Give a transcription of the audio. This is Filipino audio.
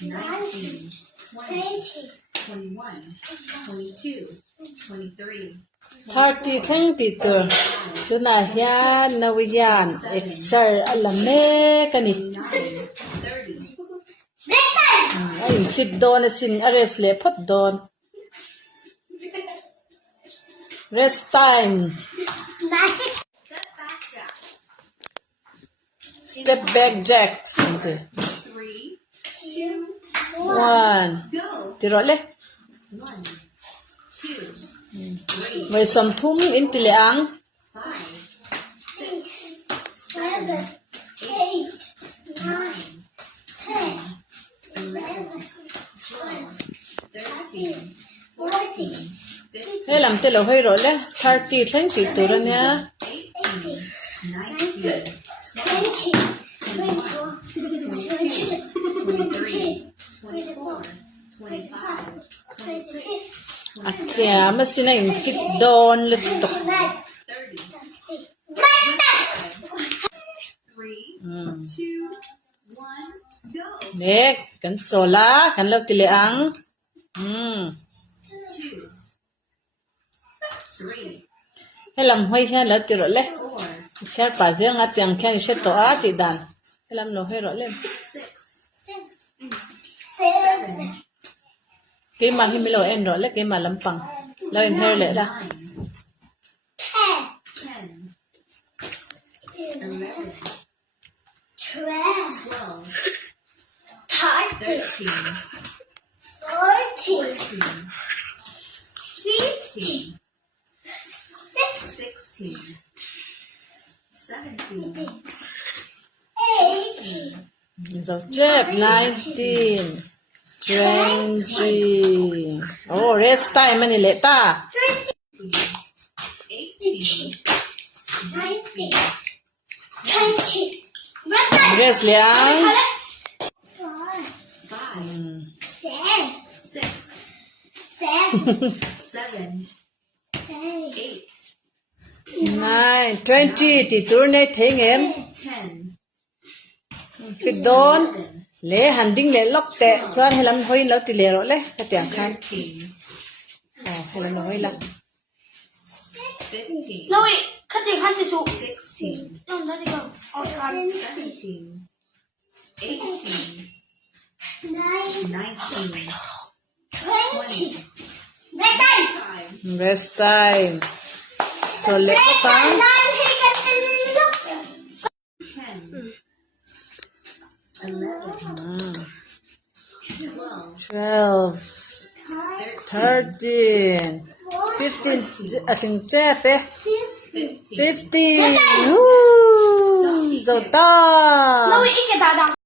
19, 20, 21, 22, 23, 30 22 tuna hian nawiyan exer alame kanit 30, ay fit don sin arrest le phot don rest time step back jacks 3, 2, 1 go. tiro le 1, 2, 3, may samthum in tileang 5, 6, 7, 8, 9, 10, 11, 12, 13, 14, 15, hey lam te lo hoi ro le 30 22 ra nya 18, 19, 20, 21, 22, 23, 24, 25, 26, atya masina in fit don le tok 30, 3, 2, 1, go. nek kan sola kan lo tileang 2, 3, hey lam hoi hian lo tiro le 4, share pa jeng atyang khan she to a ti dan hey lam lo hoi ro le 6, 7, ke ma hi mi lo en ro le ke ma lampang lo in her le da 10, 11, 12, 13, 14, 15, 16, 17, 18, so check 19 20 oh rest time ani le ta 18, 19, rest liang 5, 6, 7, 8, 9 20 ti tur ne theng em 10, fit don le handing le lok te chuan helam hoi lo ti le ro le ka tiang khan 13, helam hoi la 15, No, wait. Cut the shoe. 16, No, let it go. Oh, God. 17, 18, 19, 20, 25, rest time so le ka 10, 11, 12, 12 13 15 I think chepe 15. 15 woo so ta No, wait. Ike, Dada.